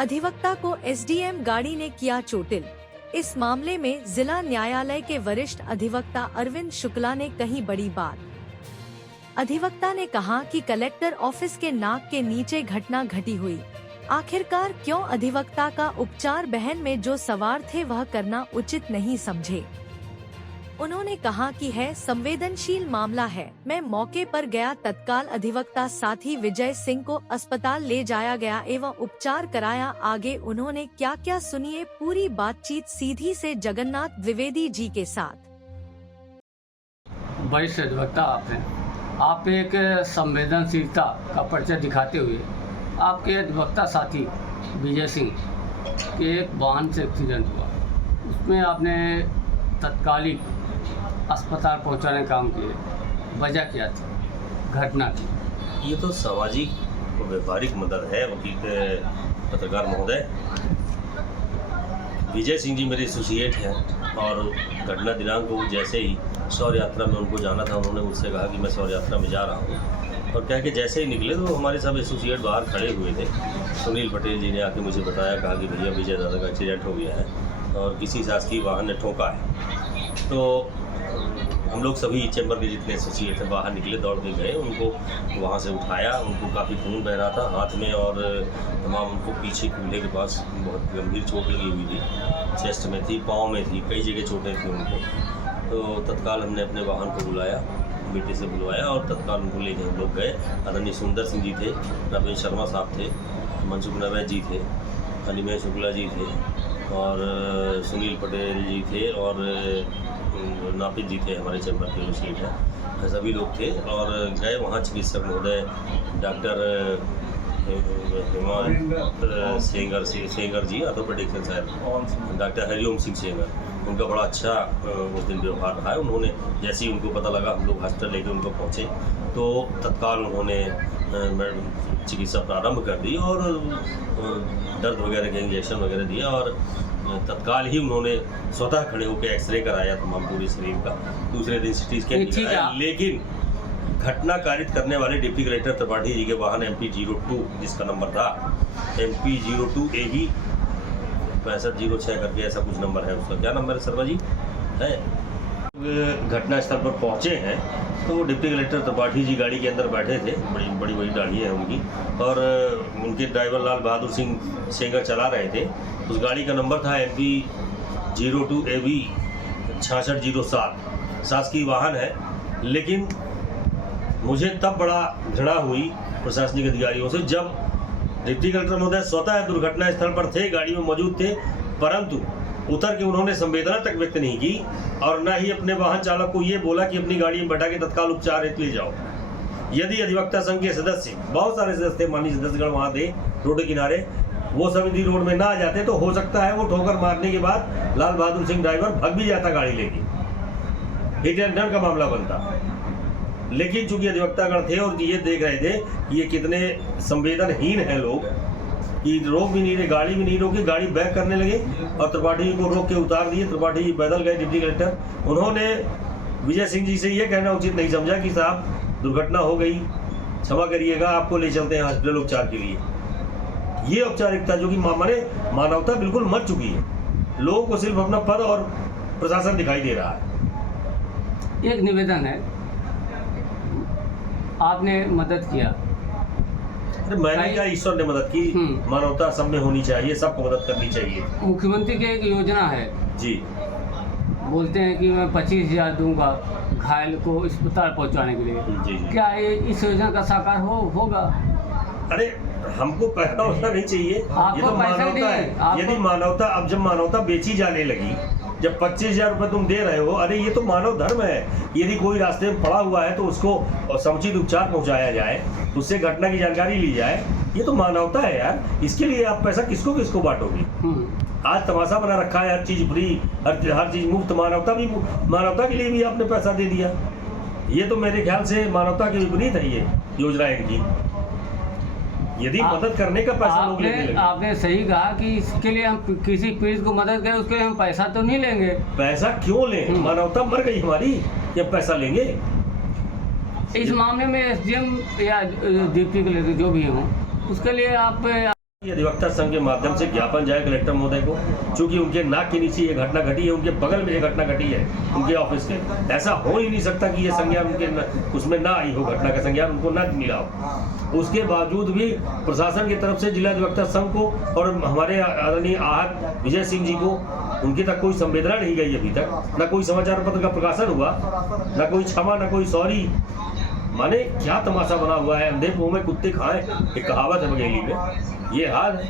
अधिवक्ता को एसडीएम गाड़ी ने किया चोटिल। इस मामले में जिला न्यायालय के वरिष्ठ अधिवक्ता अरविंद शुक्ला ने कही बड़ी बात। अधिवक्ता ने कहा कि कलेक्टर ऑफिस के नाक के नीचे घटना घटी हुई। आखिरकार क्यों अधिवक्ता का उपचार बहन में जो सवार थे वह करना उचित नहीं समझे। उन्होंने कहा कि है संवेदनशील मामला है। मैं मौके पर गया, तत्काल अधिवक्ता साथी विजय सिंह को अस्पताल ले जाया गया एवं उपचार कराया। आगे उन्होंने क्या क्या सुनिए पूरी बातचीत सीधी से जगन्नाथ द्विवेदी जी के साथ। वरिष्ठ अधिवक्ता आप एक संवेदनशीलता का परिचय दिखाते हुए आपके अधिवक्ता साथी विजय सिंह के एक वाहन से एक्सीडेंट हुआ, उसमें आपने तत्कालिक अस्पताल पहुंचाने का काम किए, वजह क्या थी घटना की? ये तो सामाजिक और व्यापारिक मदद है। वकील पत्रकार महोदय विजय सिंह जी मेरे एसोसिएट हैं और घटना दिनांक को जैसे ही शौर्य यात्रा में उनको जाना था, उन्होंने मुझसे कहा कि मैं शौर्य यात्रा में जा रहा हूँ और कह के जैसे ही निकले तो हमारे सब एसोसिएट बाहर खड़े हुए थे। सुनील पटेल जी ने आके मुझे बताया, कहा कि भैया विजय दादा का एक्सीडेंट हो गया है और किसी शासकीय वाहन ने ठोका है। तो हम लोग सभी चैम्बर के जितने एसोसिएट थे बाहर निकले, दौड़ के गए, उनको वहाँ से उठाया। उनको काफ़ी खून बह रहा था हाथ में और तमाम उनको पीछे कूल्हे के पास बहुत गंभीर चोट लगी हुई थी, चेस्ट में थी, पाँव में थी, कई जगह चोटें थी उनको। तो तत्काल हमने अपने वाहन को बुलाया, बेटे से बुलवाया और तत्काल उनको लेके हम लोग गए। आदरणीय सुंदर सिंह जी थे, नवीन शर्मा साहब थे, मनसुख नवैद जी थे, अनिमेश शुक्ला जी थे और सुनील पटेल जी थे और नापित जी थे, हमारे चैम्बर के एसोसिएट हैं, सभी लोग थे। और गए वहाँ चिकित्सक महोदय डॉक्टर सेंगर जी, ऑर्थोपेडिक साहब डॉक्टर हरिओम सिंह सेंगर, उनका बड़ा अच्छा उस दिन व्यवहार रहा है। उन्होंने जैसे ही उनको पता लगा, हम लोग हॉस्पिटल लेके उनको पहुँचे तो तत्काल उन्होंने चिकित्सा प्रारंभ कर दी और दर्द वगैरह के इंजेक्शन वगैरह दिया और तत्काल ही उन्होंने स्वतः खड़े होकर एक्सरे कराया तमाम पूरे शरीर का। दूसरे दिन सिटी स्कैन कराया। लेकिन घटना कारित करने वाले डिप्टी कलेक्टर त्रिपाठी जी के वाहन MP02 जिसका नंबर था MP02AB 6506 करके ऐसा कुछ नंबर है उसका। क्या नंबर है शर्मा जी? है घटना स्थल पर पहुंचे हैं तो वो डिप्टी कलेक्टर त्रिपाठी जी गाड़ी के अंदर बैठे थे, बड़ी बड़ी दाढ़ी है उनकी, और उनके ड्राइवर लाल बहादुर सिंह सेंगर चला रहे थे। उस गाड़ी का नंबर था MP02AB 6607, शासकीय वाहन है। लेकिन मुझे तब बड़ा घृणा हुई प्रशासनिक अधिकारियों से जब डिप्टी कलेक्टर महोदय स्वतः दुर्घटना स्थल पर थे, गाड़ी में मौजूद थे, परंतु उतर के उन्होंने संवेदना तक व्यक्त नहीं की और न ही अपने वाहन चालक को ये बोला कि अपनी गाड़ी में बैठा के तत्काल उपचार हेतु ले जाओ। यदि अधिवक्ता संघ के सदस्य, बहुत सारे सदस्य थे, माननीय सदस्यगण वहाँ थे रोड के किनारे, वो सब यदि रोड में ना आ जाते तो हो सकता है वो ठोकर मारने के बाद लाल बहादुर सिंह ड्राइवर भाग भी जाता गाड़ी लेके, हिट एंड रन का मामला बनता। लेकिन चूंकि अधिवक्तागण थे और ये देख रहे थे कि ये कितने संवेदनहीन हैं लोग कि रोक भी नहीं रहे, गाड़ी भी नहीं रोकी, गाड़ी बैक करने लगे और त्रिपाठी जी को रोक के उतार दिए। त्रिपाठी जी पैदल गए डिप्टी कलेक्टर। उन्होंने विजय सिंह जी से ये कहना उचित नहीं समझा कि साहब दुर्घटना हो गई, क्षमा करिएगा, आपको ले चलते हैं हॉस्पिटल उपचार के लिए। ये औपचारिकता जो कि माने मानवता बिल्कुल मर चुकी है। लोगों को सिर्फ अपना पद और प्रशासन दिखाई दे रहा है। एक निवेदन है, आपने मदद किया, मैंने क्या, ईश्वर ने मदद की, मानवता सब में होनी चाहिए, सबको मदद करनी चाहिए। मुख्यमंत्री की एक योजना है जी, बोलते हैं कि मैं 25,000 दूंगा घायल को अस्पताल पहुंचाने के लिए। जी। क्या ये इस योजना का साकार होगा? अरे हमको पैसा उतना नहीं चाहिए, ये तो मानवता है। यदि मानवता, अब जब मानवता बेची जाने लगी, जब 25,000 रुपये तुम दे रहे हो, अरे ये तो मानव धर्म है। यदि कोई रास्ते में पड़ा हुआ है तो उसको समुचित उपचार पहुंचाया जाए, उससे घटना की जानकारी ली जाए, ये तो मानवता है यार। इसके लिए आप पैसा किसको किसको बांटोगे? आज तमाशा बना रखा है, हर चीज फ्री, हर चीज मुफ्त। मानवता के लिए भी आपने पैसा दे दिया। ये तो मेरे ख्याल से मानवता के विपरीत है ये योजना इनकी। यदि मदद करने का पैसा लोग लेने लगे। आपने सही कहा कि इसके लिए हम किसी पीड़ित को मदद करें, उसके लिए हम पैसा तो नहीं लेंगे। पैसा क्यों लें? मानवता मर गई हमारी, या पैसा लेंगे? इस मामले में SDM या डिप्टी कलेक्टर जो भी हों, उसके लिए आप अधिवक्ता संघ के माध्यम से ज्ञापन जाए कलेक्टर महोदय को, चूंकि उनके नाक के नीचे ये घटना घटी है, उनके बगल में ये घटना घटी है उनके ऑफिस के। ऐसा हो ही नहीं सकता कि ये संज्ञान उनके उसमें ना आई हो, घटना का संज्ञान उनको ना मिला हो। उसके बावजूद भी प्रशासन की तरफ से जिला अधिवक्ता संघ को और हमारे आदरणीय आहत विजय सिंह जी को, उनकी तक कोई संवेदना नहीं गई अभी तक, ना कोई समाचार पत्र का प्रकाशन हुआ, ना कोई क्षमा, ना कोई सॉरी। माने क्या तमाशा बना हुआ है, अंधे मुंह में कुत्ते खाएं, एक कहावत है बघेली में, ये हाल है।